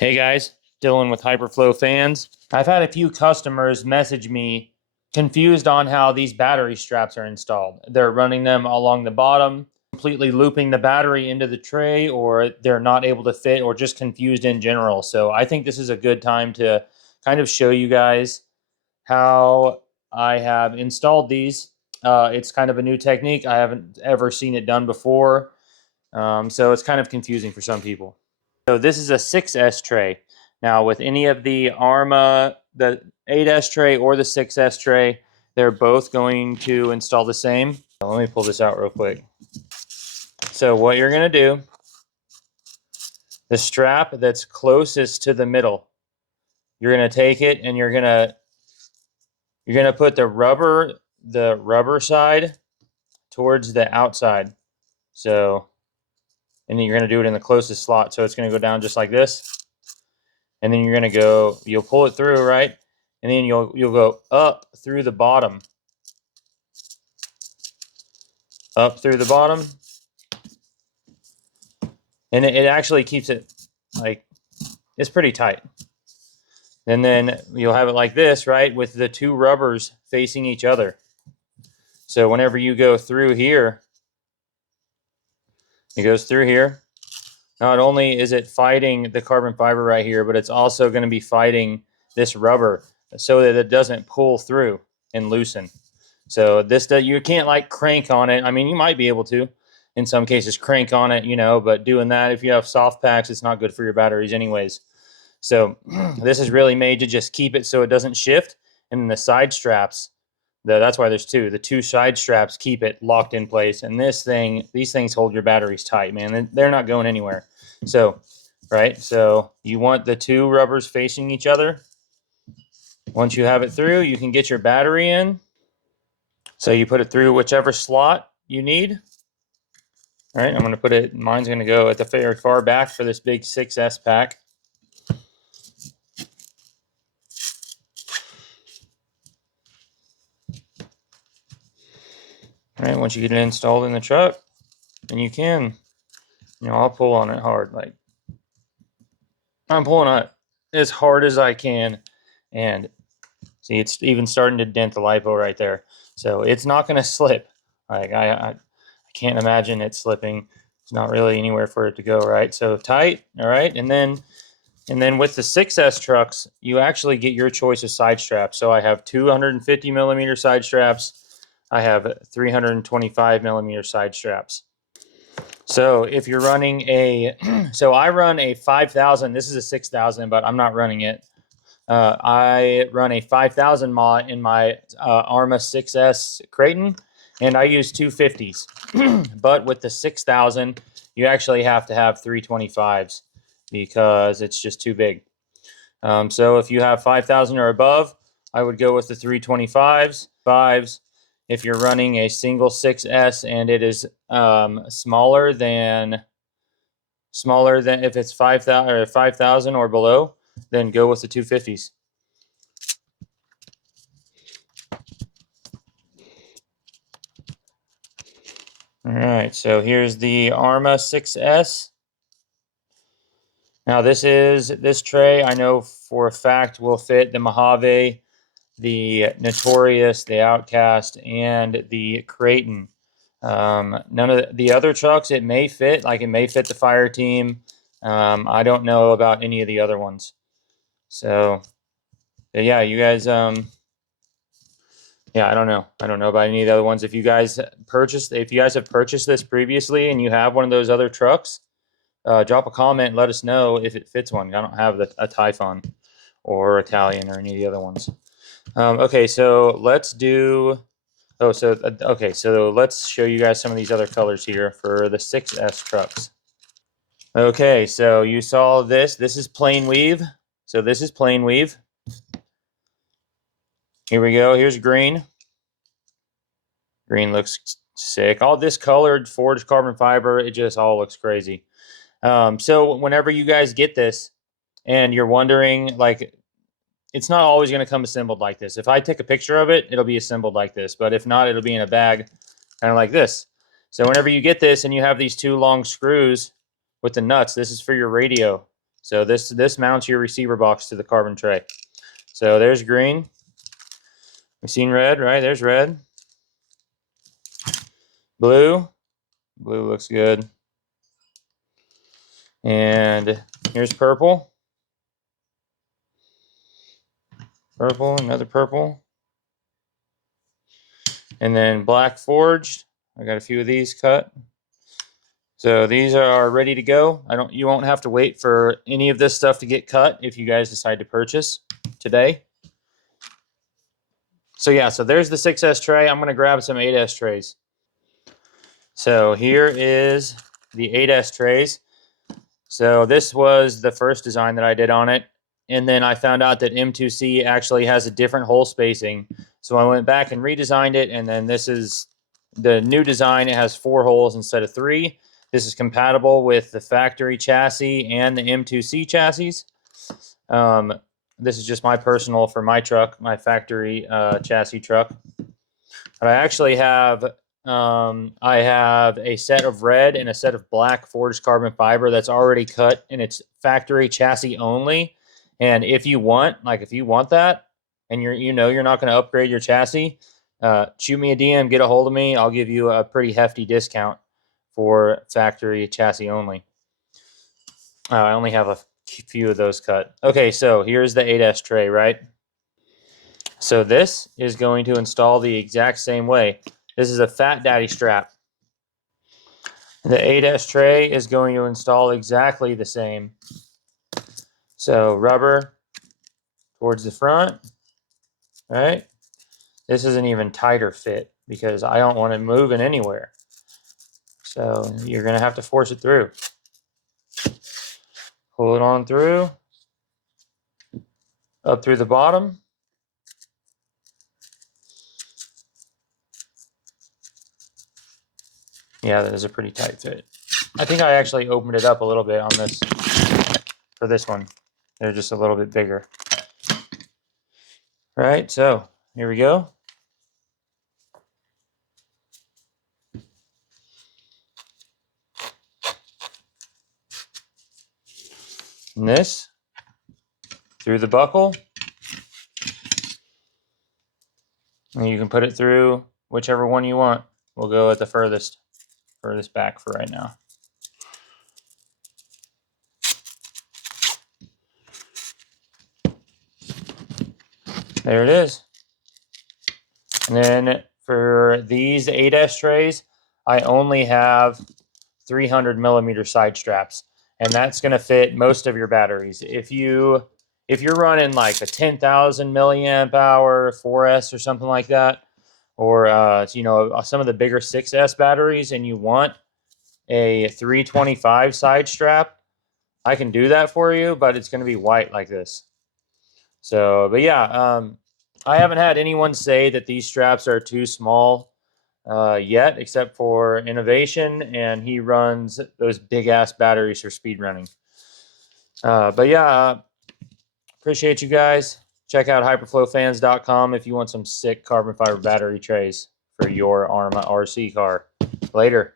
Hey guys, Dylan with Hyperflow Fans. I've had a few customers message me confused on how these battery straps are installed. They're running them along the bottom, completely looping the battery into the tray, or they're not able to fit, or just confused in general. So I think this is a good time to kind of show you guys how I have installed these. It's kind of a new technique. I haven't ever seen it done before. So it's kind of confusing for some people. So this is a 6S tray. Now with any of the Arrma, the 8S tray or the 6S tray, they're both going to install the same. Let me pull this out real quick. So what you're going to do, the strap that's closest to the middle, you're going to take it and you're going to put the rubber side towards the outside. So, and then you're going to do it in the closest slot. So it's going to go down just like this. And then you're going to go, you'll pull it through, right? And then you'll go up through the bottom. Up through the bottom. And it actually keeps it, like, it's pretty tight. And then you'll have it like this, right? With the two rubbers facing each other. So whenever you go through here, it goes through here. Not only is it fighting the carbon fiber right here, but it's also going to be fighting this rubber so that it doesn't pull through and loosen. So this, you can't like crank on it. I mean, you might be able to, in some cases, crank on it, you know, but doing that, if you have soft packs, it's not good for your batteries anyways. So this is really made to just keep it so it doesn't shift. And then the side straps, that's why there's two. The two side straps keep it locked in place. And these things hold your batteries tight, man. They're not going anywhere. So, right, so you want the two rubbers facing each other. Once you have it through, you can get your battery in. So you put it through whichever slot you need. All right, I'm going to put it, mine's going to go at the very far back for this big 6S pack. All right, once you get it installed in the truck, and you can, I'll pull on it hard. Like, I'm pulling on it as hard as I can. And see, it's even starting to dent the LiPo right there. So it's not going to slip. Like, I can't imagine it slipping. It's not really anywhere for it to go, right? So tight, all right? And then with the 6S trucks, you actually get your choice of side straps. So I have 250 millimeter side straps. I have 325 millimeter side straps. So if you're running so I run a 5,000, this is a 6,000, but I'm not running it. I run a 5,000 mod in my Arrma 6S Creighton, and I use 250s. But with the 6,000, you actually have to have 325s because it's just too big. So if you have 5,000 or above, I would go with the 325s. If you're running a single 6S and it is smaller than if it's 5,000 or below, then go with the 250s. All right, so here's the Arrma 6S. Now this tray I know for a fact will fit the Mojave, the Notorious, the Outcast, and the Creighton. None of the other trucks it may fit, like it may fit the Fire Team. I don't know about any of the other ones. So yeah, you guys, yeah, I don't know. I don't know about any of the other ones. If you guys have purchased this previously and you have one of those other trucks, drop a comment and let us know if it fits one. I don't have a Typhon or Italian or any of the other ones. Okay, so let's do. Okay, so let's show you guys some of these other colors here for the 6S trucks. Okay, so you saw this. This is plain weave. So this is plain weave. Here we go. Here's green. Green looks sick. All this colored forged carbon fiber, it just all looks crazy. So whenever you guys get this and you're wondering, like, it's not always going to come assembled like this. If I take a picture of it, it'll be assembled like this. But if not, it'll be in a bag kind of like this. So whenever you get this and you have these two long screws with the nuts, this is for your radio. So this mounts your receiver box to the carbon tray. So there's green. We've seen red, right? There's red. Blue. Blue looks good. And here's purple. Purple, another purple. And then black forged. I got a few of these cut. So these are ready to go. You won't have to wait for any of this stuff to get cut if you guys decide to purchase today. So yeah, so there's the 6S tray. I'm gonna grab some 8S trays. So here is the 8S trays. So this was the first design that I did on it. And then I found out that M2C actually has a different hole spacing. So I went back and redesigned it. And then this is the new design. It has 4 holes instead of 3. This is compatible with the factory chassis and the M2C chassis. This is just my personal for my truck, my factory chassis truck. But I actually have a set of red and a set of black forged carbon fiber that's already cut, and it's factory chassis only. And if you want that, and you're not going to upgrade your chassis, shoot me a DM, get a hold of me. I'll give you a pretty hefty discount for factory chassis only. I only have a few of those cut. Okay, so here's the 8S tray, right? So this is going to install the exact same way. This is a Fat Daddy strap. The 8S tray is going to install exactly the same. So rubber towards the front, right? This is an even tighter fit because I don't want it moving anywhere. So you're going to have to force it through. Pull it on through, up through the bottom. Yeah, that is a pretty tight fit. I think I actually opened it up a little bit on this, for this one. They're just a little bit bigger. Right, so here we go. And this through the buckle. And you can put it through whichever one you want. We'll go at the furthest back for right now. There it is. And then for these 8S trays, I only have 300 millimeter side straps, and that's going to fit most of your batteries. If you're running like a 10,000 milliamp hour 4S or something like that, or some of the bigger 6S batteries, and you want a 325 side strap, I can do that for you, but it's going to be white like this. So, but yeah, I haven't had anyone say that these straps are too small yet, except for Innovation, and he runs those big ass batteries for speed running. But yeah, appreciate you guys. Check out hyperflowfans.com if you want some sick carbon fiber battery trays for your Arrma RC car. Later.